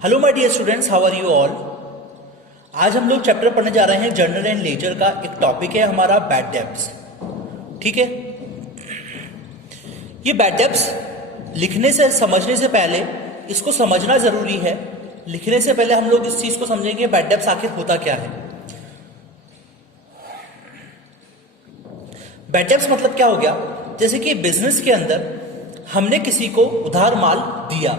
Hello my dear students, how are you all. आज हम लोग चैप्टर पढ़ने जा रहे हैं जर्नल एंड लेजर का। एक टॉपिक है हमारा बैड डेब्ट्स। ठीक है, ये बैड डेब्ट्स लिखने से समझने से पहले इसको समझना जरूरी है। लिखने से पहले हम लोग इस चीज को समझेंगे बैड डेब्ट्स आखिर होता क्या है। बैड डेब्ट्स मतलब क्या हो गया, जैसे कि बिजनेस के अंदर हमने किसी को उधार माल दिया।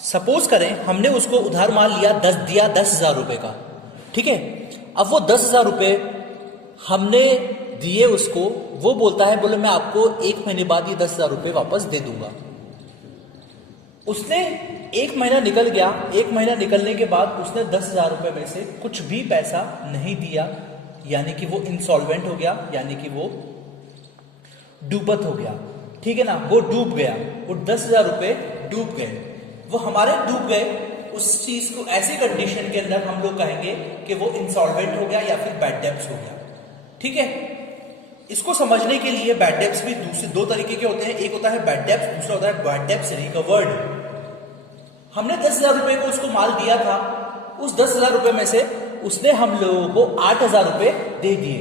सपोज करें हमने उसको उधार माल लिया 10,000 रुपए का। ठीक है, अब वो 10,000 रुपए हमने दिए उसको, वो बोलता है बोले मैं आपको 1 महीने बाद ये 10,000 रुपए वापस दे दूंगा। उसने 1 महीना निकल गया, 1 महीना निकलने के बाद उसने 10,000 रुपए में से कुछ भी पैसा नहीं दिया, यानी कि वो इंसॉल्वेंट हो गया, यानी कि वो डूबत हो गया। ठीक है ना, वो डूब गया, वो 10,000 रुपए डूब गए, वो हमारे डूब गए। उस चीज को ऐसी कंडीशन के अंदर हम लोग कहेंगे कि वो इंसॉल्वेंट हो गया या फिर बैड डेब्ट्स हो गया। ठीक है, इसको समझने के लिए बैड डेब्ट्स भी दूसरे 2 तरीके के होते हैं। एक होता है बैड डेब्ट्स, दूसरा होता है बैड डेब्ट्स रिकवर्ड। हमने 10,000 रुपए को उसको माल दिया था, उस 10,000 रुपए में से उसने हम लोगों को 8,000 रुपए दे दिए,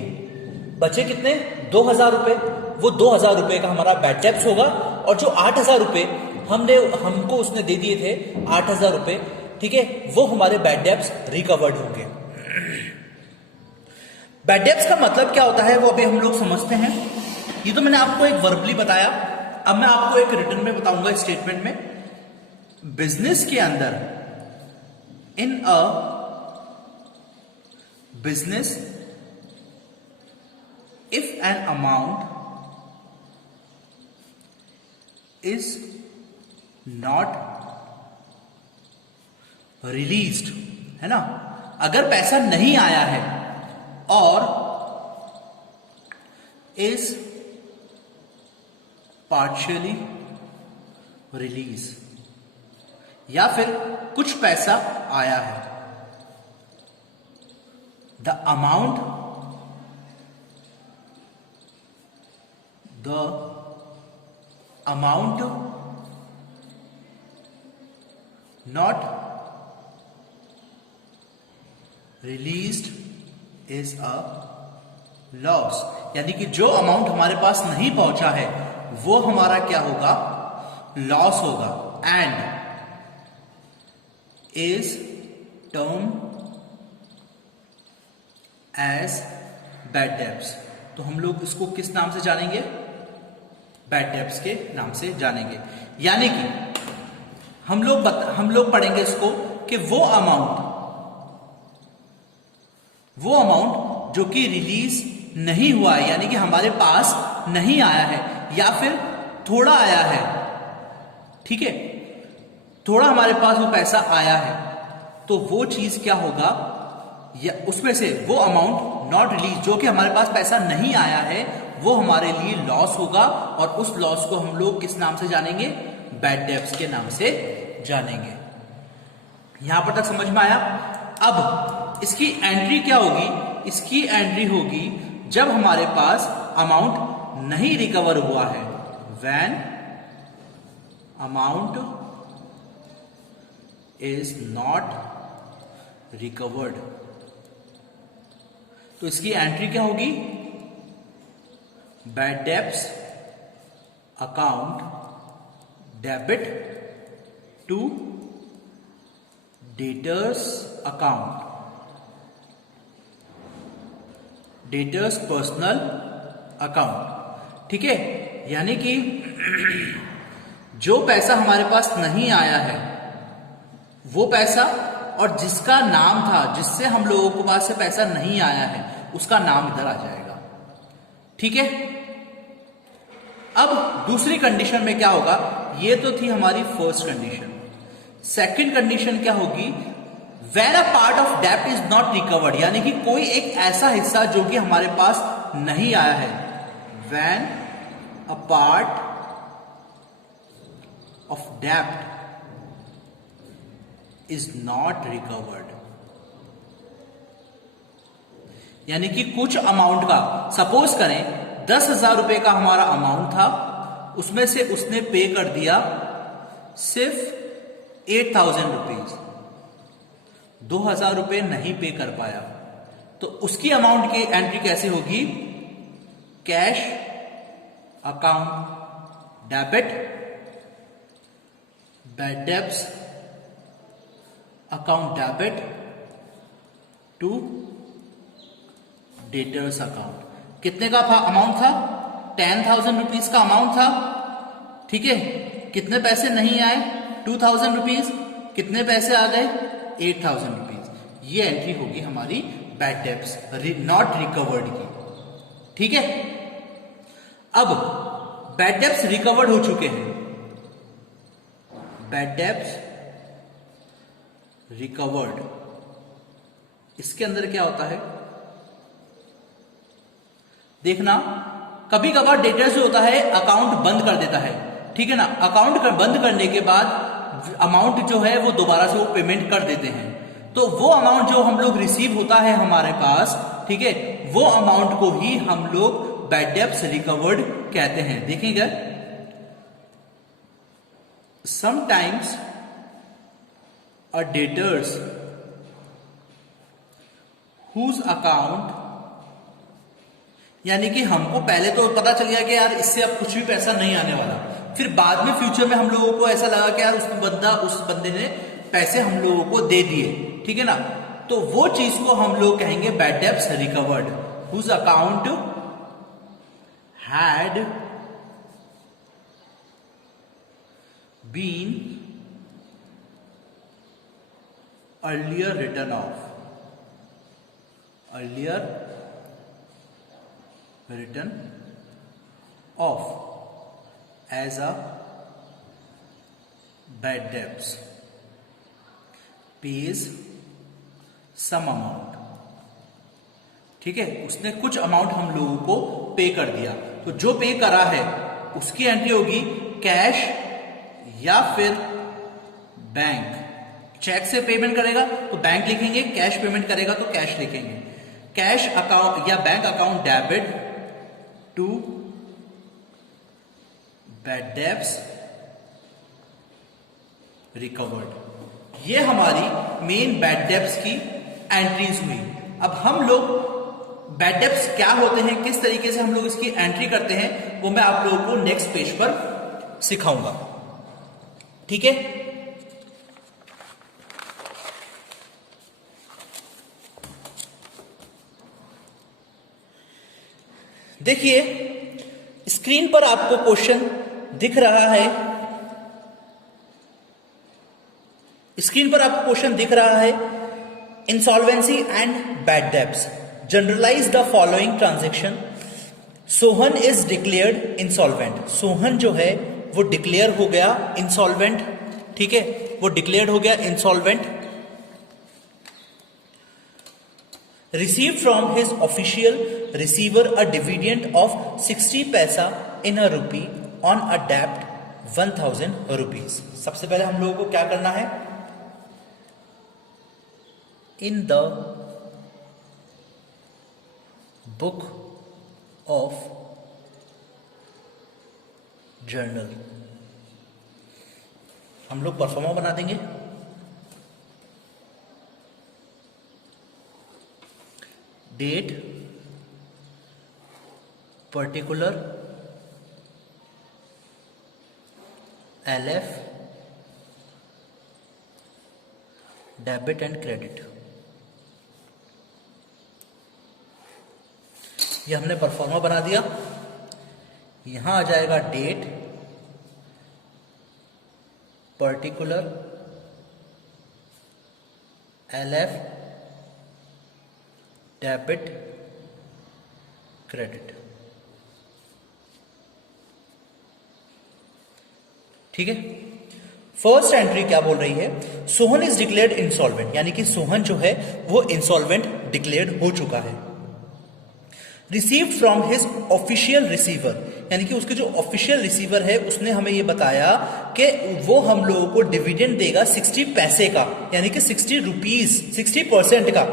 बचे कितने 2,000 रुपए। वो 2,000 रुपए का हमारा बैड डेब्ट्स होगा, और जो 8,000 रुपए हमको उसने दे दिए थे 8,000 रुपए, ठीक है, वो हमारे बैड डेब्ट्स रिकवर्ड होंगे। बैड डेब्ट्स का मतलब क्या होता है वो अभी हम लोग समझते हैं। ये तो मैंने आपको एक वर्बली बताया, अब मैं आपको एक रिटन में बताऊंगा स्टेटमेंट में। बिजनेस के अंदर, in a business, if an amount is not released, है ना, अगर पैसा नहीं आया है और इज पार्शियली रिलीज, या फिर कुछ पैसा आया है, the amount not released is a loss, यानी कि जो अमाउंट हमारे पास नहीं पहुंचा है वो हमारा क्या होगा, लॉस होगा। And is term as bad debts, तो हम लोग इसको किस नाम से जानेंगे, बैड डेब्ट्स के नाम से जानेंगे। यानी कि हम लोग पढ़ेंगे इसको कि वो अमाउंट जो कि रिलीज नहीं हुआ है, यानी कि हमारे पास नहीं आया है, या फिर थोड़ा आया है। ठीक है, थोड़ा हमारे पास वो पैसा आया है, तो वो चीज क्या होगा, या उसमें से वो अमाउंट नॉट रिलीज, जो कि हमारे पास पैसा नहीं आया है, वो हमारे लिए लॉस होगा, और उस लॉस को हम लोग किस नाम से जानेंगे, बैड डेब्ट्स के नाम से जानेंगे। यहां पर तक समझ में आया। अब इसकी एंट्री क्या होगी, इसकी एंट्री होगी जब हमारे पास अमाउंट नहीं रिकवर हुआ है, when amount is not recovered. तो इसकी एंट्री क्या होगी, bad debts account debit to debtors account, debtors personal account. ठीक है, यानी कि जो पैसा हमारे पास नहीं आया है, वो पैसा, और जिसका नाम था, जिससे हम लोगों के पास से पैसा नहीं आया है, उसका नाम इधर आ जाएगा। ठीक है, अब दूसरी कंडीशन में क्या होगा, ये तो थी हमारी फर्स्ट कंडीशन। सेकंड कंडीशन क्या होगी, व्हेन अ पार्ट ऑफ डेब्ट इज नॉट रिकवर्ड, यानी कि कोई एक ऐसा हिस्सा जो कि हमारे पास नहीं आया है, व्हेन अ पार्ट ऑफ डेब्ट इज नॉट रिकवर्ड, यानी कि कुछ अमाउंट का, सपोज करें 10,000 रुपए का हमारा अमाउंट था, उसमें से उसने पे कर दिया सिर्फ 8,000 रुपीज, 2,000 रुपए नहीं पे कर पाया, तो उसकी अमाउंट की एंट्री कैसे होगी? Cash account debit, bad debts account debit to debtors account. कितने का था अमाउंट? था 10,000 रुपीज का अमाउंट था, ठीक है। कितने पैसे नहीं आए? 2,000 रुपीज। कितने पैसे आ गए? 8,000 रुपीज। ये एंट्री होगी हमारी बैड डेब्ट्स नॉट रिकवर्ड की, ठीक है। अब बैड डेब्ट्स रिकवर्ड हो चुके हैं, बैड डेब्ट्स रिकवर्ड, इसके अंदर क्या होता है देखना। कभी कभार डेटर्स जो होता है अकाउंट बंद कर देता है, ठीक है ना। अकाउंट बंद करने के बाद अमाउंट जो है वो दोबारा से वो पेमेंट कर देते हैं, तो वो अमाउंट जो हम लोग रिसीव होता है हमारे पास, ठीक है, वो अमाउंट को ही हम लोग बैड डेब्ट्स रिकवर्ड कहते हैं। देखिएगा, sometimes a debtors whose account, यानी कि हमको पहले तो पता चल गया कि यार इससे अब कुछ भी पैसा नहीं आने वाला, फिर बाद में फ्यूचर में हम लोगों को ऐसा लगा कि यार उस बंदे ने पैसे हम लोगों को दे दिए, ठीक है ना, तो वो चीज को हम लोग कहेंगे bad debts recovered, whose account had been earlier return off, earlier return off as a bad debts pays some amount, ठीक है। उसने कुछ अमाउंट हम लोगों को पे कर दिया, तो जो पे करा है उसकी एंट्री होगी कैश या फिर बैंक। चेक से पेमेंट करेगा तो बैंक लिखेंगे, कैश पेमेंट करेगा तो कैश लिखेंगे। कैश अकाउंट या bank account debit to bad debts recovered. ये हमारी मेन बैड डेब्ट्स की एंट्रीज हुई। अब हम लोग बैड डेब्ट्स क्या होते हैं, किस तरीके से हम लोग इसकी एंट्री करते हैं, वो मैं आप लोगों को नेक्स्ट पेज पर सिखाऊंगा, ठीक है। देखिए स्क्रीन पर आपको क्वेश्चन दिख रहा है, स्क्रीन पर आपको क्वेश्चन दिख रहा है, insolvency and bad debts, journalise the following transaction. Sohan is declared insolvent, Sohan जो है वो डिक्लेयर हो गया इंसॉल्वेंट, ठीक है, वो डिक्लेयर हो गया insolvent. Received from his official receiver a dividend of 60 पैसा in a rupee on a debt 1,000 rupees। सबसे पहले हम लोगों को क्या करना है, in the book of journal हम लोग परफॉर्मा बना देंगे। Date particular LF debit and credit, ये हमने परफॉर्मा बना दिया। यहां आ जाएगा date particular LF debit credit, ठीक है। फर्स्ट एंट्री क्या बोल रही है, सोहन इज डिक्लेयर्ड इंसॉल्वेंट, यानी कि सोहन जो है वो इंसॉल्वेंट डिक्लेयर्ड हो चुका है। Received from his official receiver, यानी कि उसके जो ऑफिशियल रिसीवर है उसने हमें ये बताया कि वो हम लोगों को डिविडेंड देगा 60 पैसे का, यानी कि 60 रुपीज, 60% का,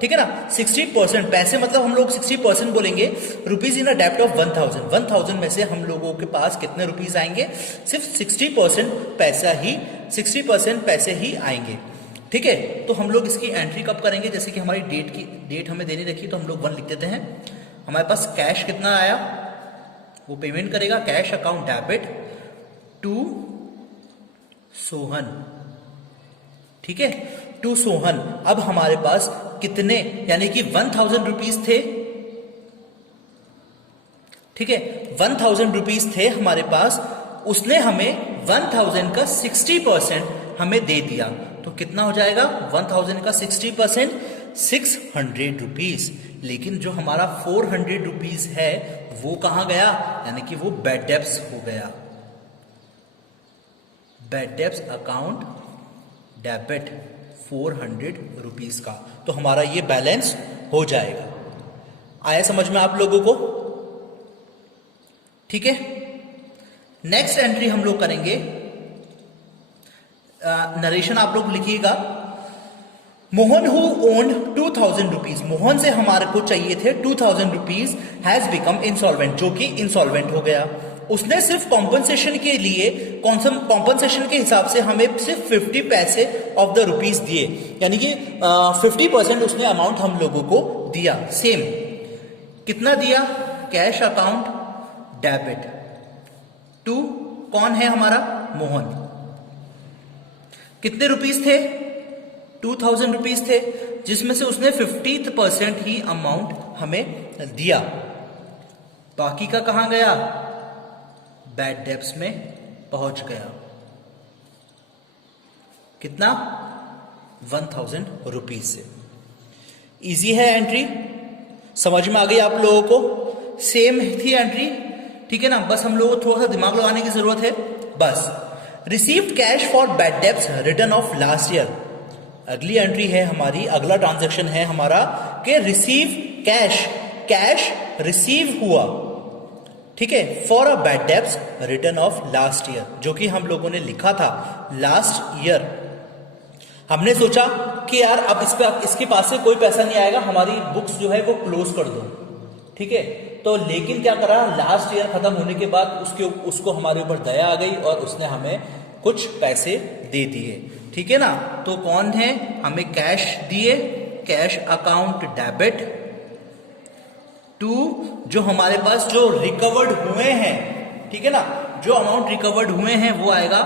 ठीक है ना। 60% पैसे मतलब हम लोग 60% बोलेंगे, rupees in a dept of 1000, 1000 में से हम लोगों के पास कितने रुपीज आएंगे, सिर्फ 60% पैसे ही आएंगे, ठीक है। तो हम लोग इसकी एंट्री कब करेंगे, जैसे कि हमारी डेट हमें देनी रखी, तो हम लोग 1 लिख देते हैं। हमारे पास कैश कितना आया, वो पेमेंट करेगा, cash account debit to Sohan, ठीक है, टू सोहन। अब हमारे पास कितने, यानी कि 1000 रुपीज थे, ठीक है, 1000 रुपीज थे हमारे पास, उसने हमें 1000 का 60% हमें दे दिया, तो कितना हो जाएगा 1000 का 60%, 600 रुपीज। लेकिन जो हमारा 400 रुपीज है वो कहां गया, यानी कि वो बैड डेब्ट्स हो गया, bad debts account debit 400 rupees का, तो हमारा ये बैलेंस हो जाएगा। आया समझ में आप लोगों को, ठीक है। नेक्स्ट एंट्री हम लोग करेंगे, नरेशन आप लोग लिखिएगा। Mohan who owned 2000 rupees, Mohan से हमारे को चाहिए थे 2000 रुपीज, हैज बिकम इंसॉल्वेंट, जो कि इंसॉल्वेंट हो गया। उसने सिर्फ कॉम्पनसेशन के लिए, कॉम्पनसेशन के हिसाब से हमें सिर्फ 50 पैसे ऑफ द रुपीज दिए, यानी कि 50% उसने अमाउंट हम लोगों को दिया। सेम कितना दिया, कैश अकाउंट डेबिट टू, कौन है हमारा, मोहन। कितने रुपीज थे, 2000 रुपीज थे, जिसमें से उसने 50% ही अमाउंट हमें दिया, बाकी का कहां गया, बैड डेब्ट्स में पहुंच गया। कितना, 1000 रुपीज से। इजी है एंट्री, समझ में आ गई आप लोगों को, सेम थी एंट्री, ठीक है ना। बस हम लोगों को थोड़ा सा दिमाग लगाने की जरूरत है बस। Received cash for bad debts return of last year, अगली एंट्री है हमारी, अगला ट्रांजैक्शन है हमारा कि रिसीव कैश, कैश रिसीव हुआ, ठीक है, for a bad debts return of last year, जो कि हम लोगों ने लिखा था लास्ट ईयर। हमने सोचा कि यार अब इस पे, इसके पास से कोई पैसा नहीं आएगा, हमारी बुक्स जो है वो क्लोज कर दो, ठीक है। तो लेकिन क्या करा, लास्ट ईयर खत्म होने के बाद उसको हमारे ऊपर दया आ गई और उसने हमें कुछ पैसे दे दिए, ठीक है ना। तो कौन है, हमें कैश दिए, कैश अकाउंट डेबिट टू, जो हमारे पास जो रिकवर्ड हुए हैं, ठीक है ना, जो अमाउंट रिकवर्ड हुए हैं वो आएगा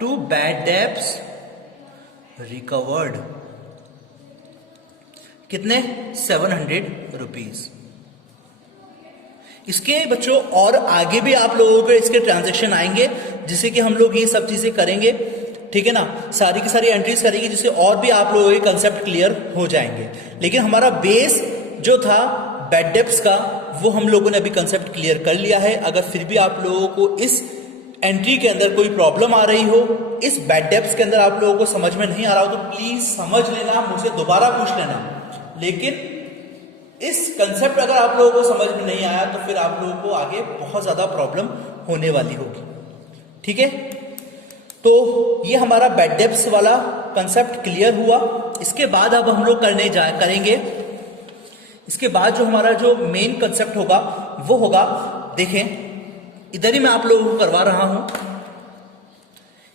टू बैड डेब्ट्स रिकवर्ड, कितने, 700 रुपीज। इसके बच्चों और आगे भी आप लोगों के इसके ट्रांजैक्शन आएंगे, जिससे कि हम लोग ये सब चीजें करेंगे, ठीक है ना, सारी की सारी एंट्रीज करेंगे, जिससे और भी आप लोगों के कंसेप्ट क्लियर हो जाएंगे। लेकिन हमारा बेस जो था बैड डेब्ट्स का, वो हम लोगों ने अभी कंसेप्ट क्लियर कर लिया है। अगर फिर भी आप लोगों को इस एंट्री के अंदर कोई प्रॉब्लम आ रही हो, इस बैड डेब्ट्स के अंदर आप लोगों को समझ में नहीं आ रहा हो, तो प्लीज समझ लेना, मुझसे दोबारा पूछ लेना। लेकिन इस कंसेप्ट अगर आप लोगों को समझ में नहीं आया, तो फिर आप लोगों को आगे बहुत ज्यादा प्रॉब्लम होने वाली होगी, ठीक है। तो ये हमारा बैड डेब्ट्स वाला कंसेप्ट क्लियर हुआ। इसके बाद अब हम लोग करेंगे, इसके बाद जो हमारा जो मेन कंसेप्ट होगा वो होगा, देखें इधर ही मैं आप लोगों को करवा रहा हूं,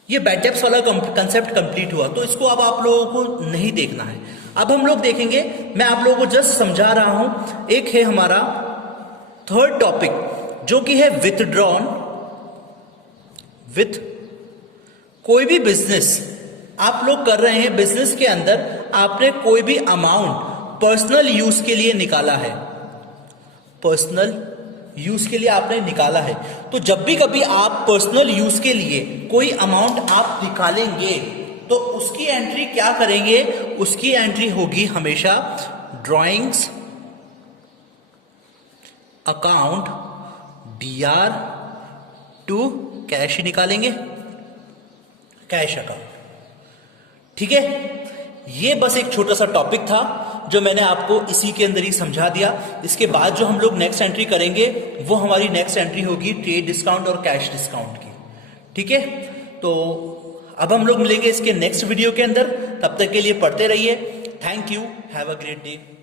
ये बैड डेब्ट्स वाला कंसेप्ट कंप्लीट हुआ, तो इसको अब आप लोगों को नहीं देखना है। अब हम लोग देखेंगे, मैं आप लोगों को जस्ट समझा रहा हूं। एक है हमारा थर्ड टॉपिक, जो कि है विथड्रॉन, विथ कोई भी बिजनेस आप लोग कर रहे हैं, बिजनेस के अंदर आपने कोई भी अमाउंट पर्सनल यूज के लिए निकाला है, पर्सनल यूज के लिए आपने निकाला है, तो जब भी कभी आप पर्सनल यूज के लिए कोई अमाउंट आप निकालेंगे, तो उसकी एंट्री क्या करेंगे, उसकी एंट्री होगी हमेशा drawings account DR to cash ही निकालेंगे, कैश अकाउंट, ठीक है। ये बस एक छोटा सा टॉपिक था जो मैंने आपको इसी के अंदर ही समझा दिया। इसके बाद जो हम लोग नेक्स्ट एंट्री करेंगे, वो हमारी नेक्स्ट एंट्री होगी ट्रेड डिस्काउंट और कैश डिस्काउंट की, ठीक है। तो अब हम लोग मिलेंगे इसके नेक्स्ट वीडियो के अंदर, तब तक के लिए पढ़ते रहिए, thank you, have a great day.